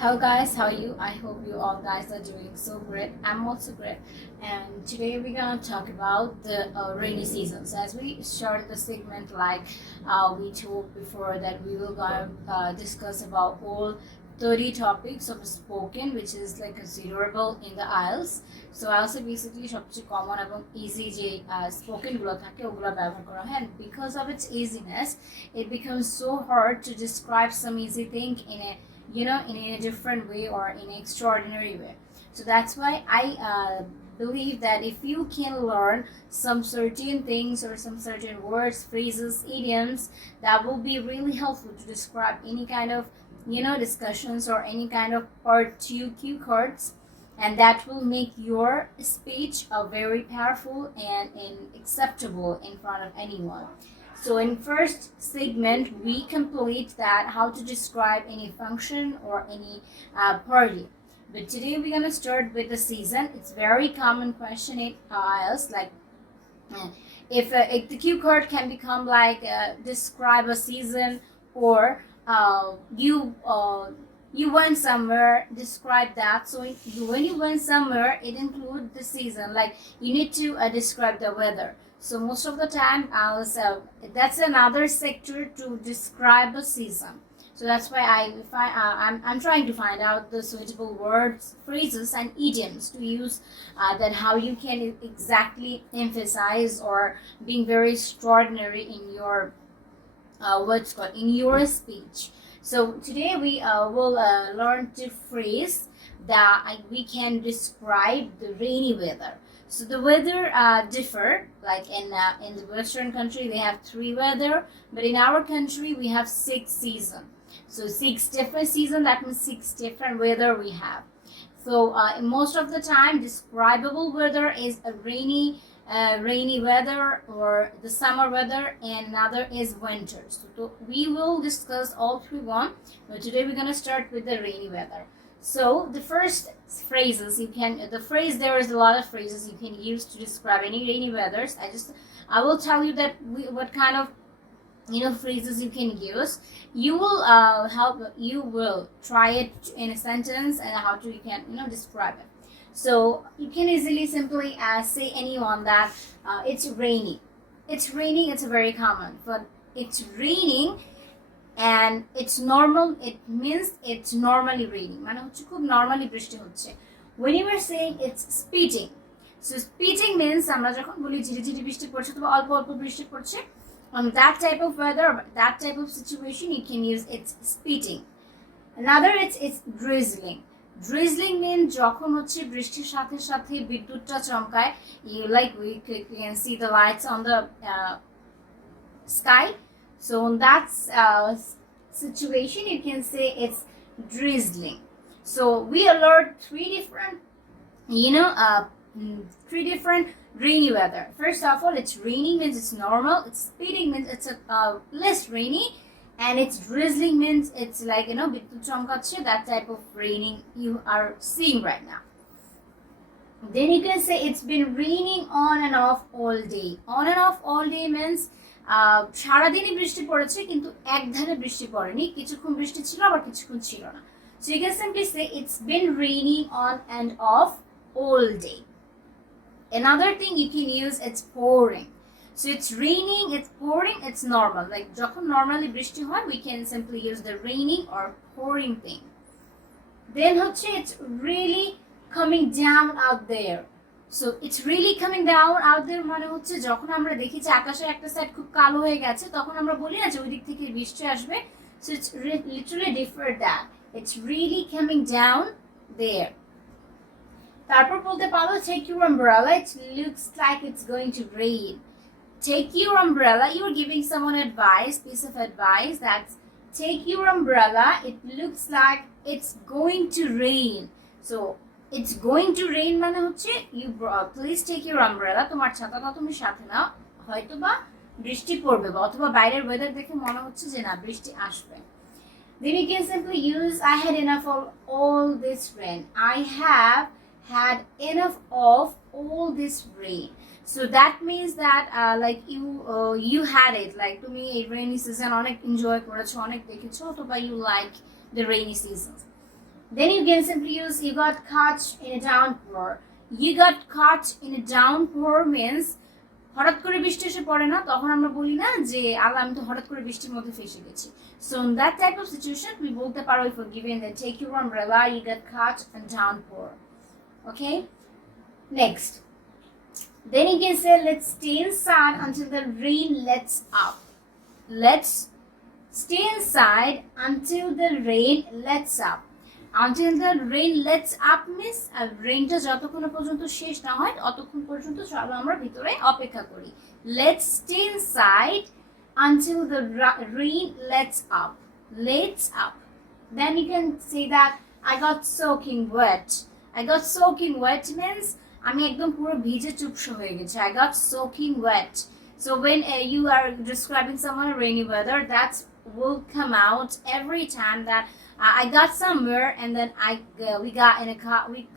Hello guys, how are you? I hope you all guys are doing so great. I'm also great. And today we're gonna talk about the rainy season. So as we started the segment, we told before that we will gonna discuss about all 30 topics of spoken, which is like considerable in the IELTS. So IELTS basically সবচেয়ে common এবং easy যে spoken গুলো থাকে ওগুলো ব্যবহার করা হয়, and because of its easiness, it becomes so hard to describe some easy thing in a different way or in an extraordinary way. So that's why I believe that if you can learn some certain things or some certain words, phrases, idioms, that will be really helpful to describe any kind of discussions or any kind of part two cue cards, and that will make your speech very powerful and acceptable in front of anyone. So in first segment, we complete that how to describe any function or any party. But today we're gonna start with the season. It's very common question in IELTS, like if the cue card can become like describe a season, or you went somewhere, describe that. So when you went somewhere, it includes the season. Like you need to describe the weather. So most of the time, that's another sector to describe a season. So that's why I'm trying to find out the suitable words, phrases, and idioms to use. That how you can exactly emphasize or being very extraordinary in your in your speech. So today we will learn the phrase that we can describe the rainy weather. So the weather differ, like in the Western country they have 3 weather, but in our country we have 6 season. So 6 different season, that means 6 different weather we have. So most of the time describable weather is a rainy weather or the summer weather, and another is winter. So we will discuss all 3 one, but today we're going to start with the rainy weather. So the first phrases there is a lot of phrases you can use to describe any rainy weathers. I will tell you that what kind of phrases you can use. You will try it in a sentence and how to you can describe it. So you can easily simply say anyone that it's raining. It's raining. It's very common, but it's raining and it's normal. It means it's normally raining. মানে হচ্ছে খুব normally বৃষ্টি হচ্ছে. When you are saying it's spitting, so spitting means আমরা যখন বলি ঝিরিঝিরি বৃষ্টি পড়ছে অথবা অল্প অল্প বৃষ্টি পড়ছে, on that type of weather, that type of situation, you can use it's spitting. Another it's drizzling. Drizzling means যখন হচ্ছে বৃষ্টির সাথে সাথে বিদ্যুৎটা চমকায়, we can see the lights on the sky. So in that situation you can say it's drizzling. So we alert 3 different rainy weather. First of all, it's raining means it's normal. It's spitting means it's less rainy, and it's drizzling means it's like বিদ্যুৎ চমকাচ্ছে, that type of raining you are seeing right now. Then you can say it's been raining on and off all day. On and off all day means সারাদিনই বৃষ্টি পড়েছে কিন্তু একধারে বৃষ্টি পড়েনি, কিছুক্ষণ বৃষ্টি ছিল আবার কিছুক্ষণ ছিল না. So you can simply say it's been raining on and off all day. Another thing you can use, it's pouring. So it's raining, it's pouring, it's normal. Like যখন normally বৃষ্টি হয়, we can simply use the raining or pouring thing. Then হচ্ছে it's really coming down out there. So it's really coming down out there মানে হচ্ছে যখন আমরা দেখি যে আকাশের একটা সাইড খুব কালো হয়ে গেছে, তখন আমরা বলি না যে ওই দিক থেকে বৃষ্টি আসবে. So it's literally different that. It's really coming down there. তারপর বলতে পারো take your umbrella, it looks like it's going to rain. Take your umbrella, you're giving someone piece of advice, that's take your umbrella, it looks like it's going to rain. So it's going to rain মানে হচ্ছে you please take your umbrella, তোমার ছাতাটা তুমি সাথে নাও, হয়তো বা বৃষ্টি পড়বে বা অথবা বাইরের ওয়েদার দেখে মনে হচ্ছে যে না বৃষ্টি আসবে. Then you can simply use I had enough of all this rain. I have had enough of all this rain. So that means that like you had it, like তুমি এই rainy season অনেক enjoy করেছো, অনেক দেখেছো, অথবা you like the rainy seasons. Then you can simply use you got caught in a downpour. You got caught in a downpour means হঠাৎ করে বৃষ্টি এসে পড়ে না, তখন আমরা বলি না যে আল্লাহ আমি তো হঠাৎ করে বৃষ্টির মধ্যে ফেসে গেছি। So in that type of situation we বলতে পারো if you're given that take your umbrella, you got caught in downpour. Okay, next. Then you can say let's stay inside until the rain lets up. Let's stay inside until the rain lets up. Until the rain lets up means rainটা যতক্ষণ পর্যন্ত শেষ না হয় ততক্ষণ পর্যন্ত চলো আমরা ভিতরে অপেক্ষা করি। Let's stay inside until the rain lets up. Lets up. Then you can say that I got soaking wet. I got soaking wet means আমি একদম পুরো ভিজে চুপসে হয়ে গেছি। I got soaking wet. So when you are describing someone rainy weather, that will come out every time that I got somewhere and then we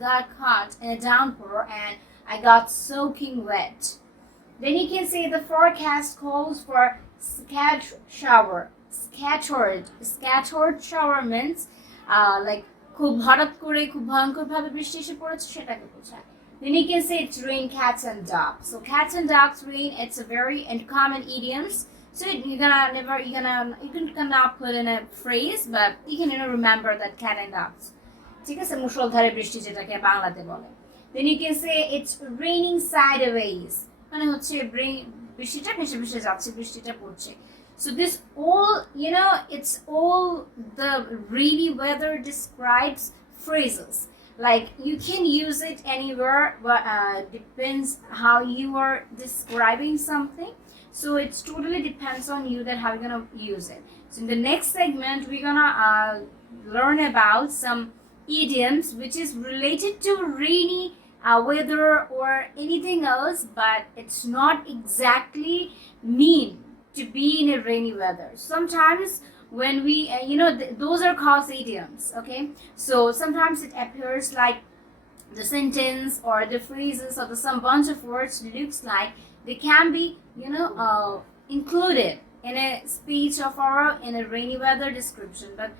got caught in a downpour and I got soaking wet. Then you can say the forecast calls for scattered shower. Scattered shower means like খুব হঠাৎ করে খুব ভয়ঙ্কর ভাবে বৃষ্টি এসে পড়েছে সেটাকে বোঝায়। Then you can say it's rain cats and dogs. So cats and dogs rain, it's a very common idioms. So you cannot put in a phrase, but you can remember that cat and dogs. ঠিক আছে, মুষলধারে বৃষ্টি যেটাকে বাংলাতে বলে। Then you can say it's raining sideways. মানে হচ্ছে বৃষ্টিটা ভেসে ভেসে যাচ্ছে, বৃষ্টিটা পড়ছে। So this all, it's all the rainy weather describes phrases. Like you can use it anywhere, but depends how you are describing something. So it's totally depends on you that how you're gonna use it. So in the next segment, we're gonna learn about some idioms which is related to rainy weather or anything else, but it's not exactly mean to be in a rainy weather. Sometimes when we, those are called idioms, okay? So sometimes it appears like the sentence or the phrases or some bunch of words looks like they can be, included in a speech of our in a rainy weather description, but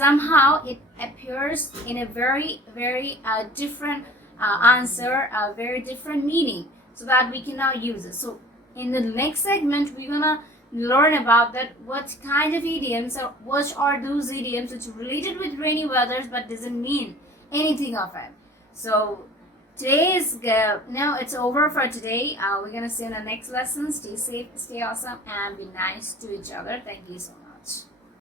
somehow it appears in a very, very different answer, a very different meaning, so that we can now use it. So in the next segment, we're gonna learn about that what kind of idioms or what are those idioms which are related with rainy weathers but doesn't mean anything of it. So today is now it's over for today. We're gonna see in the next lesson. Stay safe, stay awesome, and be nice to each other. Thank you so much.